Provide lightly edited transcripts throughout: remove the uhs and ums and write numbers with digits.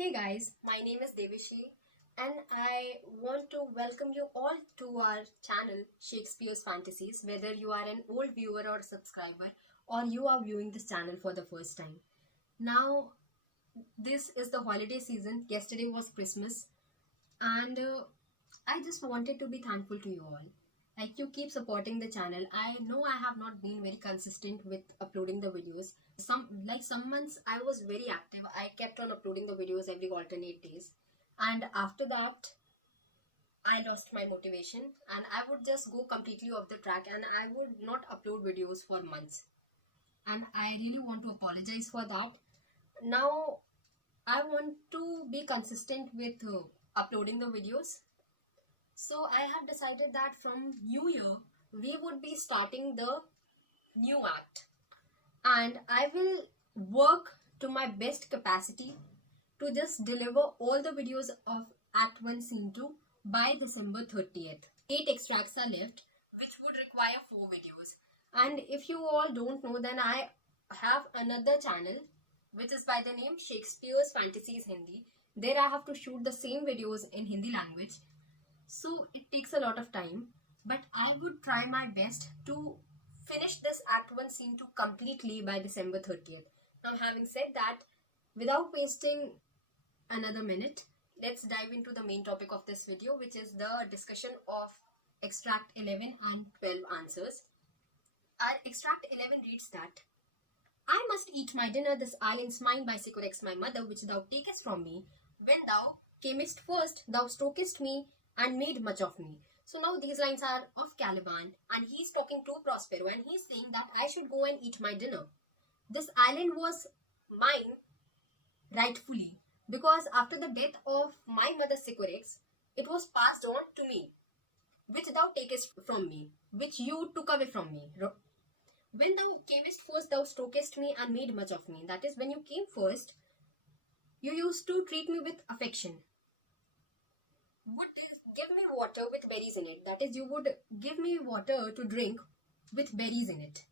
Hey guys, my name is Devishi and I want to welcome you all to our channel Shakespeares Fantasies, whether you are an old viewer or subscriber or you are viewing this channel for the first time. Now, this is the holiday season. Yesterday was Christmas and I just wanted to be thankful to you all. Like, you keep supporting the channel. I know I have not been very consistent with uploading the videos. Some months I was very active. I kept on uploading the videos every alternate days. And after that, I lost my motivation and I would just go completely off the track and I would not upload videos for months. And I really want to apologize for that. Now, I want to be consistent with uploading the videos. So I have decided that from New Year, we would be starting the new act. And I will work to my best capacity to just deliver all the videos of Act 1 Scene 2 by December 30th. 8 extracts are left, which would require 4 videos. And if you all don't know, then I have another channel, which is by the name Shakespeares Fantasies Hindi. There I have to shoot the same videos in Hindi language. So it takes a lot of time, but I would try my best to finish this Act 1 Scene 2 completely by December 30th. Now, having said that, without wasting another minute, let's dive into the main topic of this video, which is the discussion of Extract 11 and 12 answers. Our Extract 11 reads that, I must eat my dinner, this island's mine by Sycorax my mother, which thou takest from me. When thou camest first, thou stokest me, and made much of me. So now these lines are of Caliban and he's talking to Prospero and he's saying that I should go and eat my dinner. This island was mine rightfully because after the death of my mother Sycorax, it was passed on to me, which thou takest from me, which you took away from me. When thou camest first, thou stokest me and made much of me. That is, when you came first, you used to treat me with affection. Would give me water with berries in it. That is, you would give me water to drink with berries in it.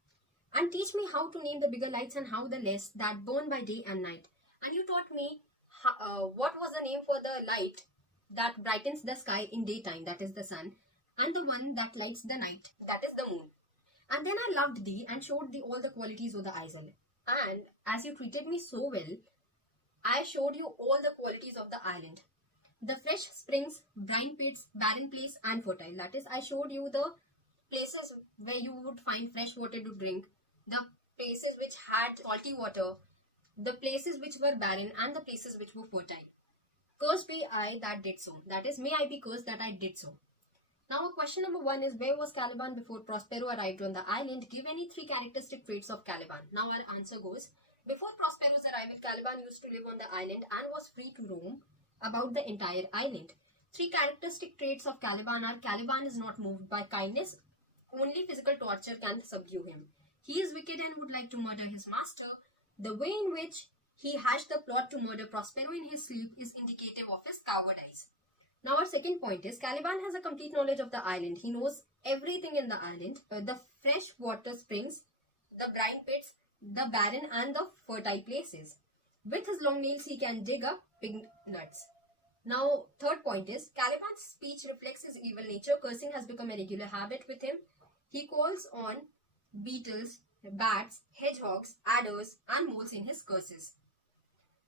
And teach me how to name the bigger lights and how the less that burn by day and night. And you taught me what was the name for the light that brightens the sky in daytime, that is the sun, and the one that lights the night, that is the moon. And then I loved thee and showed thee all the qualities of the isle. And as you treated me so well, I showed you all the qualities of the island. The fresh springs, brine pits, barren place and fertile. That is, I showed you the places where you would find fresh water to drink, the places which had salty water, the places which were barren and the places which were fertile. Cursed be I that did so. That is, may I be cursed that I did so. Now, question number 1 is, where was Caliban before Prospero arrived on the island? Give any 3 characteristic traits of Caliban. Now, our answer goes, before Prospero's arrival, Caliban used to live on the island and was free to roam about the entire island. 3 characteristic traits of Caliban are: Caliban is not moved by kindness, only physical torture can subdue him. He is wicked and would like to murder his master. The way in which he hatched the plot to murder Prospero in his sleep is indicative of his cowardice. Now our second point is, Caliban has a complete knowledge of the island. He knows everything in the island, the fresh water springs, the brine pits, the barren and the fertile places. With his long nails, he can dig up pig nuts. Now, third point is, Caliban's speech reflects his evil nature. Cursing has become a regular habit with him. He calls on beetles, bats, hedgehogs, adders, and moles in his curses.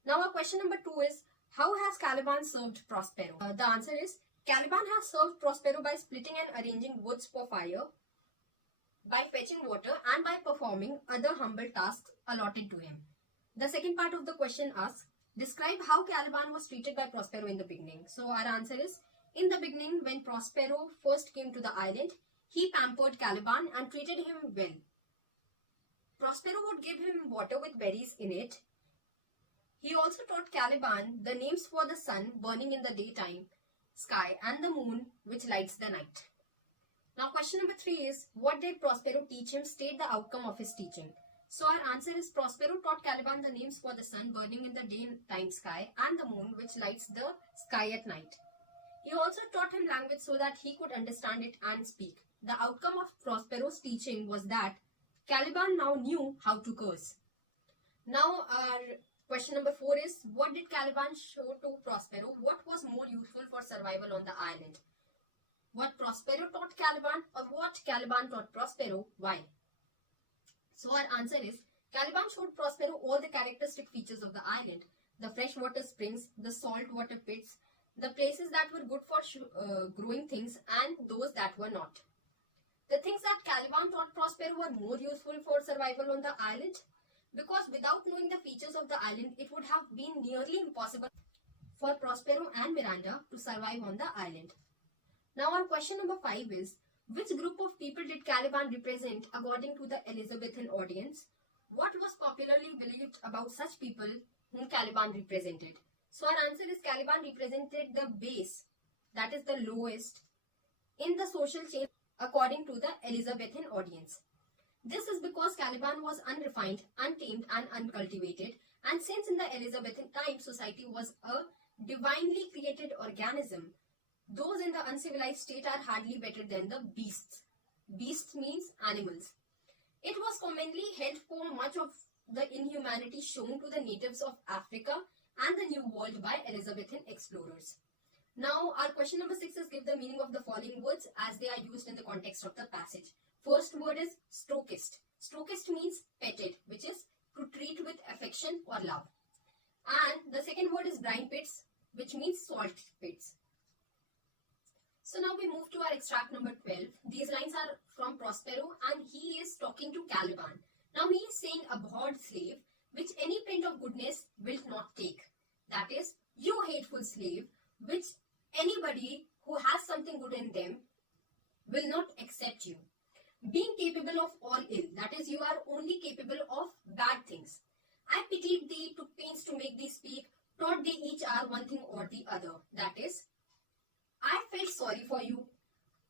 Now, our question number 2 is, how has Caliban served Prospero? The answer is, Caliban has served Prospero by splitting and arranging woods for fire, by fetching water, and by performing other humble tasks allotted to him. The second part of the question asks, describe how Caliban was treated by Prospero in the beginning. So our answer is, in the beginning, when Prospero first came to the island, he pampered Caliban and treated him well. Prospero would give him water with berries in it. He also taught Caliban the names for the sun burning in the daytime sky and the moon which lights the night. Now question number 3 is, what did Prospero teach him? State the outcome of his teaching. So our answer is, Prospero taught Caliban the names for the sun burning in the daytime sky and the moon which lights the sky at night. He also taught him language so that he could understand it and speak. The outcome of Prospero's teaching was that Caliban now knew how to curse. Now our Question number 4 is, what did Caliban show to Prospero? What was more useful for survival on the island? What Prospero taught Caliban, or what Caliban taught Prospero? Why? So our answer is, Caliban showed Prospero all the characteristic features of the island. The freshwater springs, the saltwater pits, the places that were good for growing things and those that were not. The things that Caliban taught Prospero were more useful for survival on the island because without knowing the features of the island, it would have been nearly impossible for Prospero and Miranda to survive on the island. Now our question number 5 is, which group of people did Caliban represent according to the Elizabethan audience? What was popularly believed about such people whom Caliban represented? So our answer is, Caliban represented the base, that is the lowest, in the social chain according to the Elizabethan audience. This is because Caliban was unrefined, untamed and uncultivated, and since in the Elizabethan time society was a divinely created organism, those in the uncivilized state are hardly better than the beasts. Beasts means animals. It was commonly held for much of the inhumanity shown to the natives of Africa and the New World by Elizabethan explorers. Now our question number 6 is, give the meaning of the following words as they are used in the context of the passage. First word is strokist. Strokist means petted, which is to treat with affection or love. And the second word is brine pits, which means salt pits. So now we move to our extract number 12. These lines are from Prospero and he is talking to Caliban. Now he is saying, abhorred slave, which any print of goodness will not take. That is, you hateful slave, which anybody who has something good in them will not accept you. Being capable of all ill, that is, you are only capable of bad things. I pitied thee, took pains to make thee speak, taught thee each hour one thing or the other. That is, I felt sorry for you.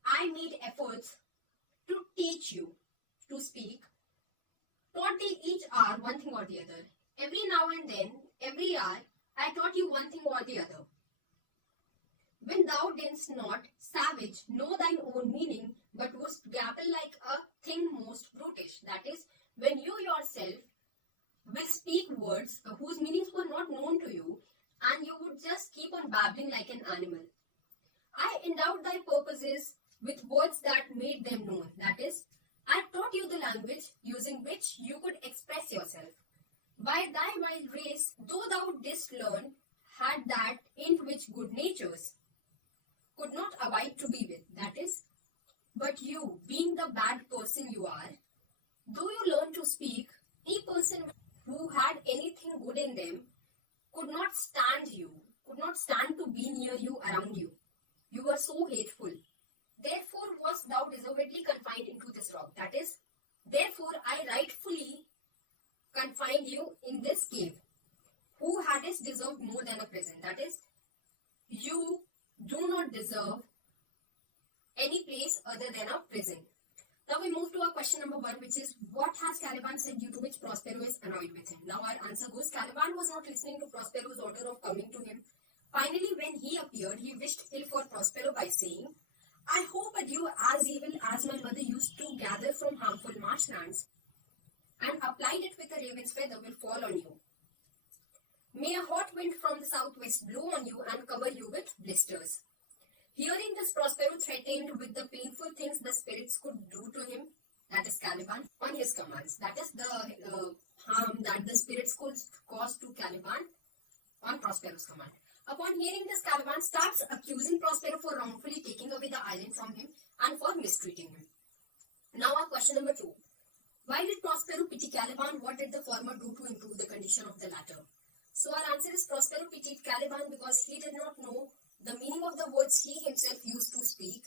I made efforts to teach you to speak, taught thee each hour one thing or the other. Every now and then, every hour, I taught you one thing or the other. When thou didst not, savage, know thine own meaning, but wouldst gabble like a thing most brutish. That is, when you yourself will speak words whose meanings were not known to you, and you would just keep on babbling like an animal. I endowed thy purposes with words that made them known. That is, I taught you the language using which you could express yourself. By thy mild race, though thou didst learn, had that in which good natures could not abide to be with. That is, but you, being the bad person you are, though you learn to speak, any person who had anything good in them could not stand you, could not stand to be near you, around you. You were so hateful. Therefore wast thou deservedly confined into this rock. That is, therefore I rightfully confined you in this cave. Who hadst deserved more than a prison. That is, you do not deserve any place other than a prison. Now we move to our question number 1, which is, what has Caliban said due to which Prospero is annoyed with him? Now our answer goes, Caliban was not listening to Prospero's order of coming to him. Finally, when he appeared, he wished ill for Prospero by saying, I hope a dew as evil as my mother used to gather from harmful marshlands and applied it with a raven's feather will fall on you. May a hot wind from the southwest blow on you and cover you with blisters. Hearing this, Prospero threatened with the painful things the spirits could do to him, that is Caliban, on his commands. That is the harm that the spirits could cause to Caliban on Prospero's command. Upon hearing this, Caliban starts accusing Prospero for wrongfully taking away the island from him and for mistreating him. Now our question number 2. Why did Prospero pity Caliban? What did the former do to improve the condition of the latter? So our answer is, Prospero pitied Caliban because he did not know the meaning of the words he himself used to speak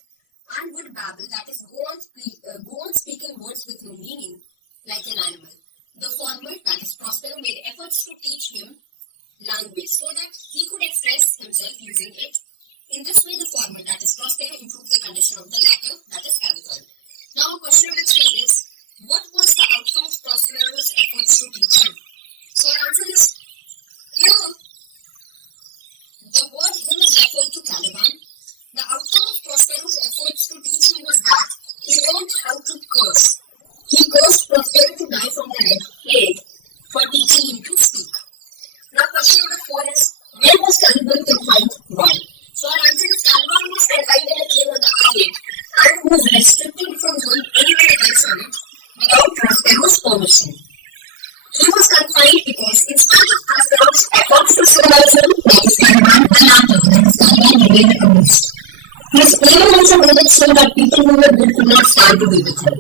and would babble, that is, go on speaking words with no meaning like an animal. The former, that is Prospero, made efforts to teach him language so that he could express himself using it. In this way, the former, that is Prospero, improved the condition of the latter, that is Caliban. Now question number 3 is, what was the outcome of Prospero's efforts to teach him? So our answer is, here the word him is referred to Caliban. The outcome of Prospero's efforts to teach him was that he learned how to curse. He cursed Prospero to die from the red plague for teaching him to speak. gained a boost. His ego also made it so that people who were good could not stand to be with him.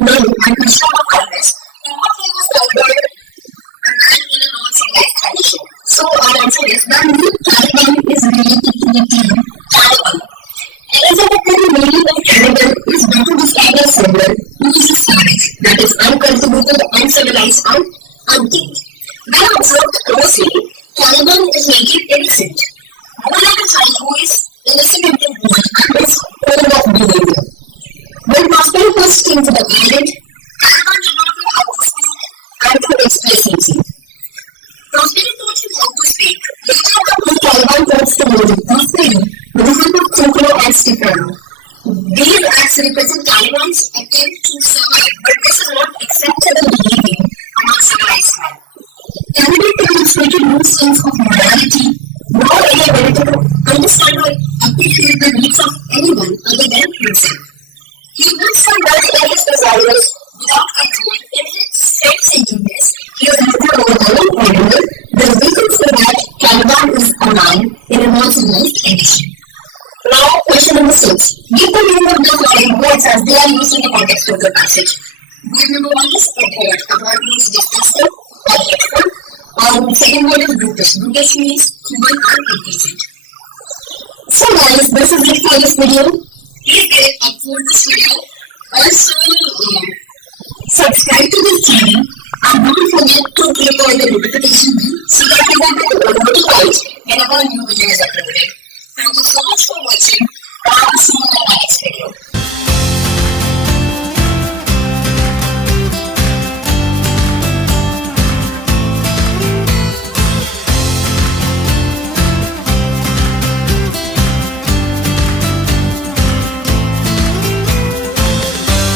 Then, at the start of all this, he was considered a man in a non-civilized tradition. So our answer is the new Caliban is related to the team Caliban. Elizabeth the meaning of Caliban is better described as someone who is a savage, that is uncultivated, uncivilized, and untamed. When observed closely, Caliban is naked innocent, more like a child who is innocent in the world and is full of behavior. When Prospero first came to the island, Caliban did not know how to speak and to express himself. Prospero taught him how to speak. Later on, Caliban taught the music Prospero with the help of Sycorax and Stefano. These acts represent Caliban's attempt to survive, but this is not acceptable behavior among civilized men. Caliban demonstrated no sense of morality, nor any ability to understand or appreciate the needs of anyone other than himself. He would sometimes let his desires without control in his self-centeredness. He is neither overwhelming animal, thus we can say that Caliban is a man in a non-civilized condition. Now, question number 6. Give the meaning of the following words as they are used in the context of the passage. Word number 1 is abhorred. Abhorred means disgusting or hateful. Second word is brutish. Brutish means human and indecent. So guys, this is it for this video. Please get it up for this video. Also, subscribe to this channel and don't forget to click on the notification bell so that you will be notified whenever new video is uploaded. Thank you so much for watching. I will see you in the next video.